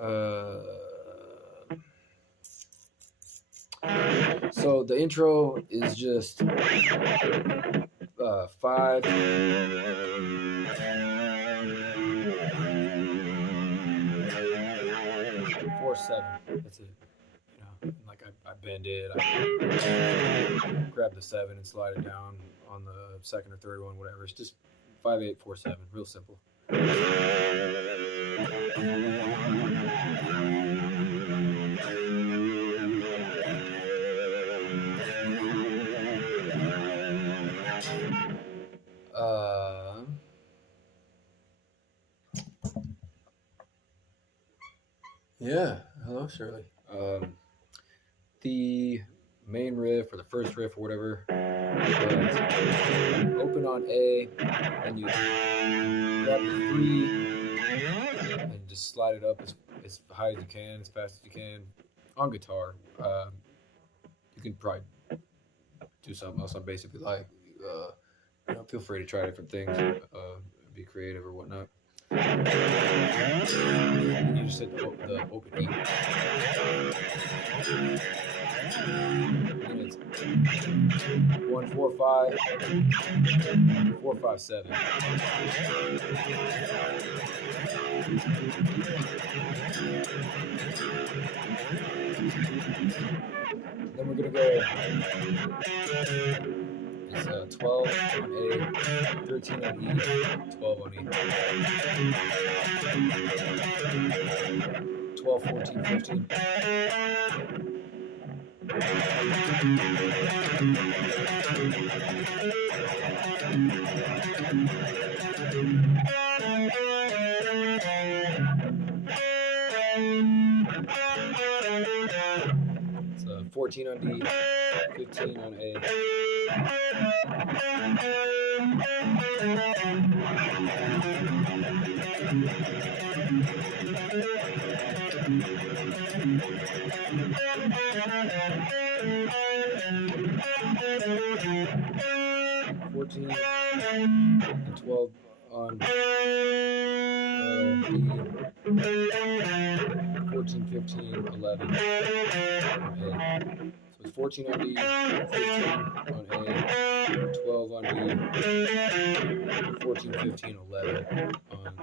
Uh, so the intro is just 5, 4, 7. That's it. You know, and like I bend it, I grab the 7 and slide it down on the second or third one, whatever. It's just 5, 8, 4, 7. Real simple. Yeah, hello Shirley. The main riff or the first riff or whatever, open on A, and you grab the 3 and just slide it up as high as you can, as fast as you can. On guitar, you can probably do something else on bass if you like. You know, feel free to try different things, be creative or whatnot. You just hit the open E. And it's 1, 4, 5, 4, 5, 7. Then we're gonna go. It's 12 on A, 13 on E, 12 on E. 12, 14, 15. It's 14 on D, 15 on A. 14 and 12 on D, 14, 15, 11 on A. So it's 14 on D, 15 on A, 12 on D, 14, 15, 11 on A.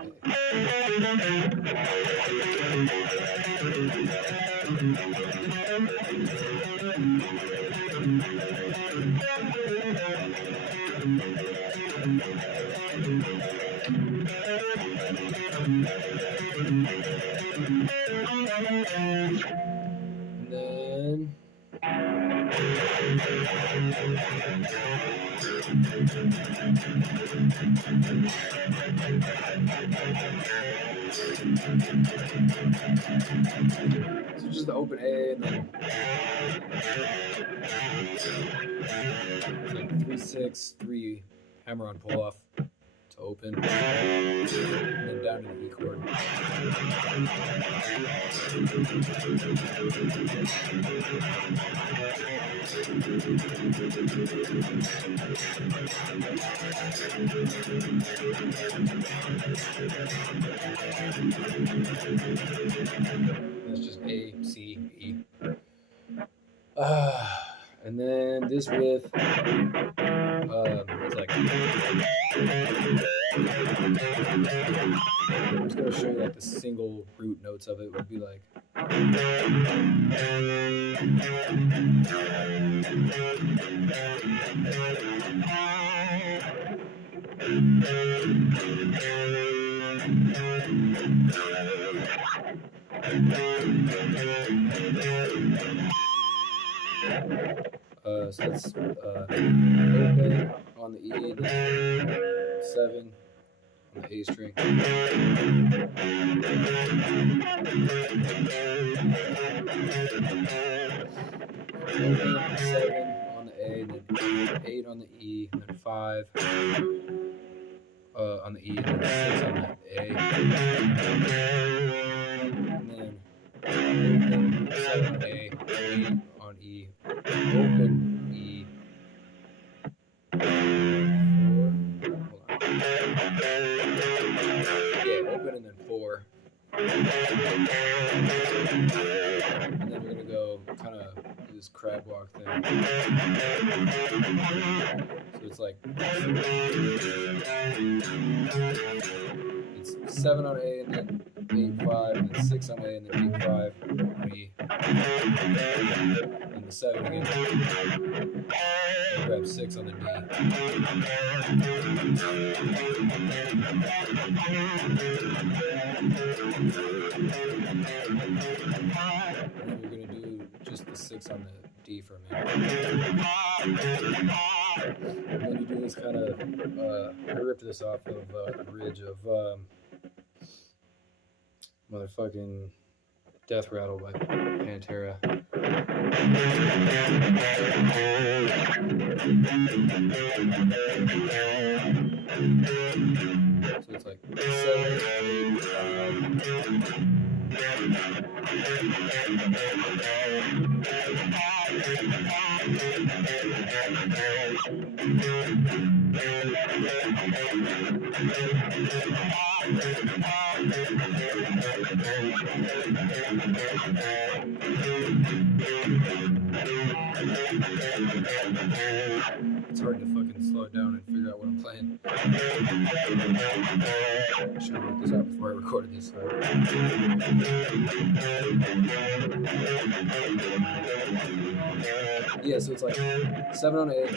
And then so just the open A, and then it's like 3, 6, 3 hammer on pull off to open, and then down to the E chord. That's just A, C, E. And then this riff, it's like, I'm just going to show you like the single root notes of it would be like. So that's open on the E, 7 on the A string. Open, 7 on the A, and then 8 on the E, and then 5 on the E, and then 6 on the A. And then open, 7 on A, 8 on E, open E, 4, hold on. Yeah, open and then 4, And then you're gonna go kind of do this crab walk thing. So it's like it's 7 on A and then 8-5, and then 6 on A and then 8-5 on E. And the 7 again. Grab 6 on the D. And then you're going to do just the 6 on the D for a minute. And then you do this kind of, I ripped this off of the bridge of motherfucking Death Rattle by Pantera. So it's like 7, 'It's hard to fucking slow it down and figure out what I'm playing. I should have worked this out before I recorded this. Yeah, so it's like 7 on A,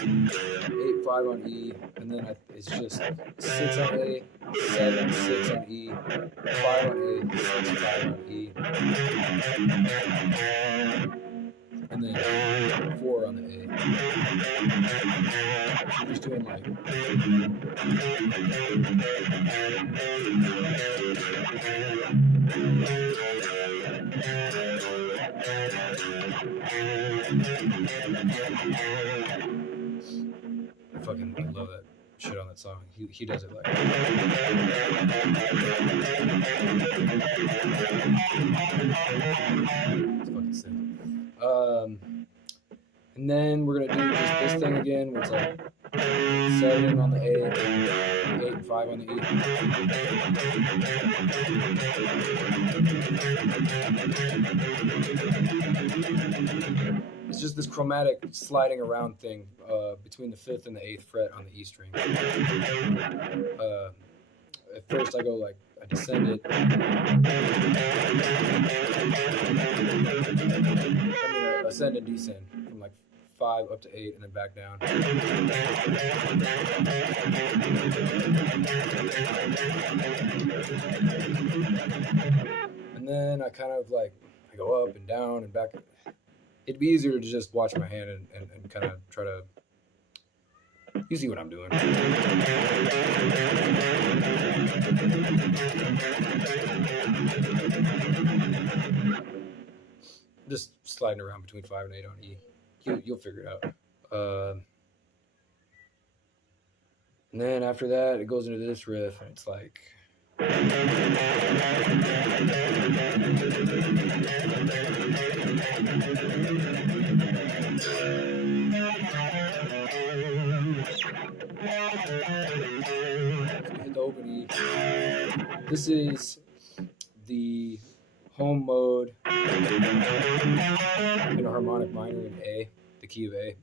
8-5 on E, and then it's just 6 on A, 7, 6 on E, 5 on A, 6, 5 on E, and then 4 on the A. So you're just doing like I love that shit on that song. He does it like it's fucking sick. And then we're gonna do just this thing again where it's like 7 on the A, 8 and 5 on the E. It's just this chromatic sliding around thing between the 5th and the 8th fret on the E string. At first I go like, I descend it. Ascend and descend from like 5 up to 8 and then back down. And then I kind of like, I go up and down and back. It'd be easier to just watch my hand and kind of try to, you see what I'm doing. Just sliding around between 5 and 8 on E. You'll figure it out. And then after that, it goes into this riff, and it's like. Hit the open E. This is the home mode in a harmonic minor in A, the key of A.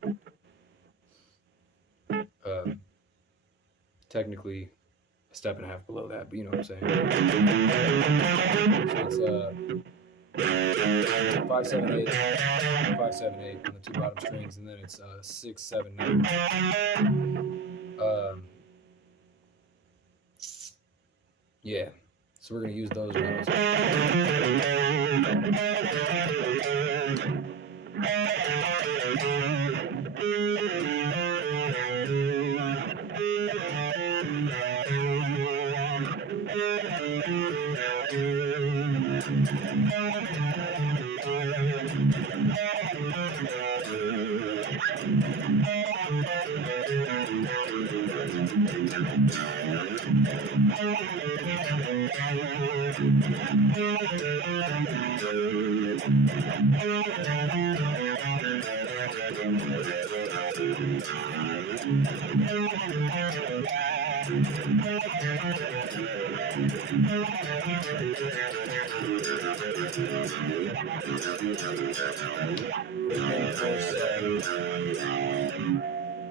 Technically a step and a half below that, but you know what I'm saying. So it's 5, 7, 8, 5, 7, 8 on the 2 bottom strings, and then it's 6, 7, 9. Yeah, so we're gonna use those notes.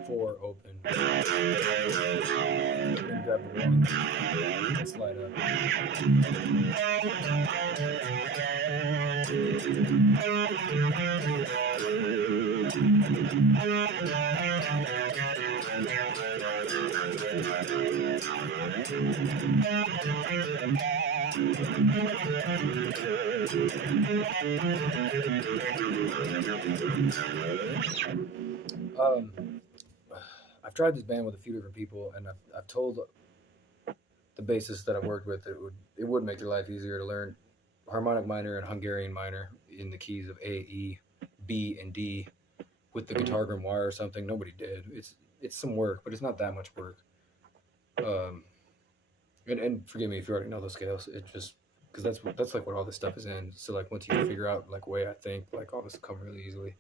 Four open. Grab the one and slide up. I've tried this band with a few different people, and I've told the bassist that I've worked with it would make their life easier to learn harmonic minor and Hungarian minor in the keys of A, E, B, and D with the guitar grimoire or something. Nobody did. It's some work, but it's not that much work. And forgive me if you already know those scales. It just because that's like what all this stuff is in. So like once you figure out like way I think, like all this will come really easily.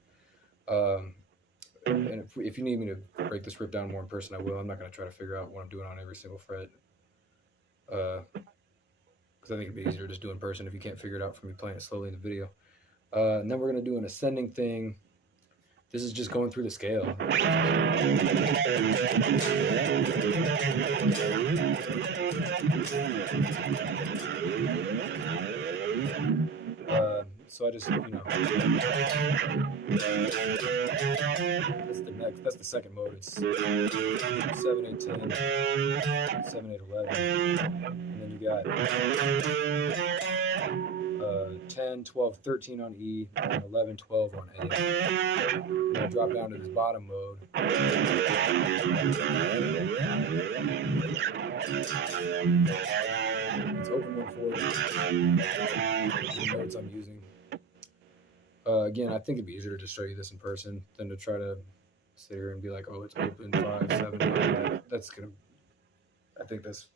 And if you need me to break this riff down more in person, I will. I'm not going to try to figure out what I'm doing on every single fret. Because I think it'd be easier just doing in person if you can't figure it out from me playing it slowly in the video. And then we're going to do an ascending thing. This is just going through the scale. So I just, that's the second mode. It's 7, 8, 10, 7, 8, 11. And then you got 10, 12, 13 on E, and 11, 12 on A. And I drop down to this bottom mode. It's open 1/4. The notes I'm using. Again, I think it'd be easier to just show you this in person than to try to sit here and be like, oh, it's open 5, 7, 9. That's gonna. I think that's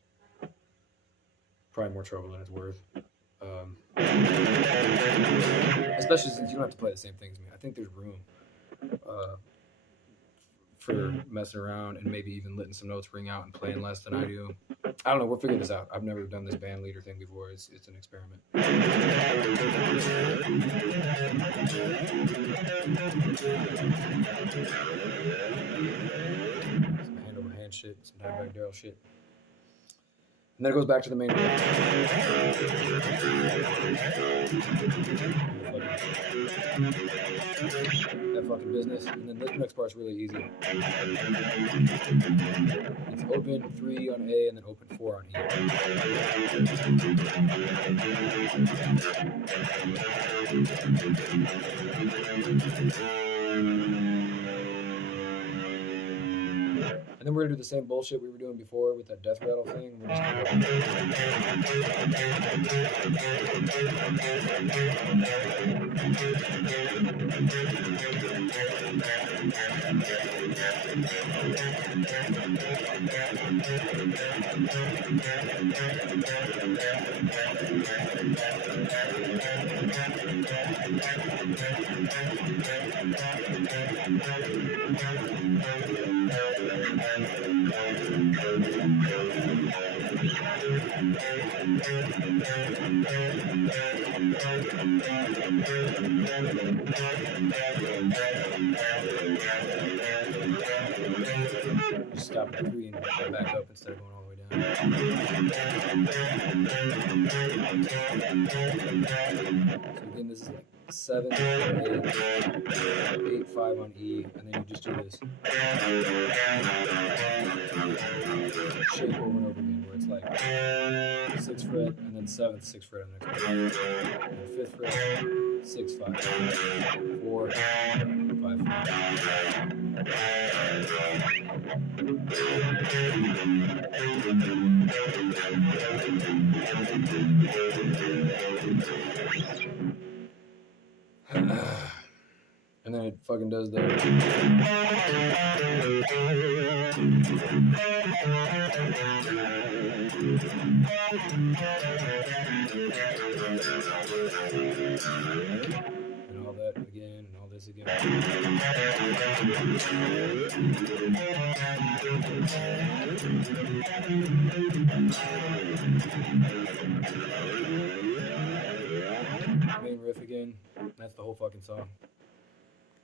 probably more trouble than it's worth. Especially since you don't have to play the same thing as me. I think there's room for messing around and maybe even letting some notes ring out and playing less than I do. I don't know. We're figuring this out. I've never done this band leader thing before. It's an experiment. Some hand over hand shit, some Dimebag Darrell shit. And then it goes back to the main riff. That fucking business. And then this next part's really easy. It's open 3 on A and then open 4 on E. And then we're gonna do the same bullshit we were doing before with that death rattle thing. We're just stop at 3 and go back up instead of going all the way down. So again, this is like 7, 8, 5 on E, and then you just do this shape over and over again, where it's like 6th fret, and then 7th, 6th fret on the next one, and then 5th fret, 6, 5, 4, 5, and then it fucking does the and all that again and all this. this again. Main riff again. That's the whole fucking song.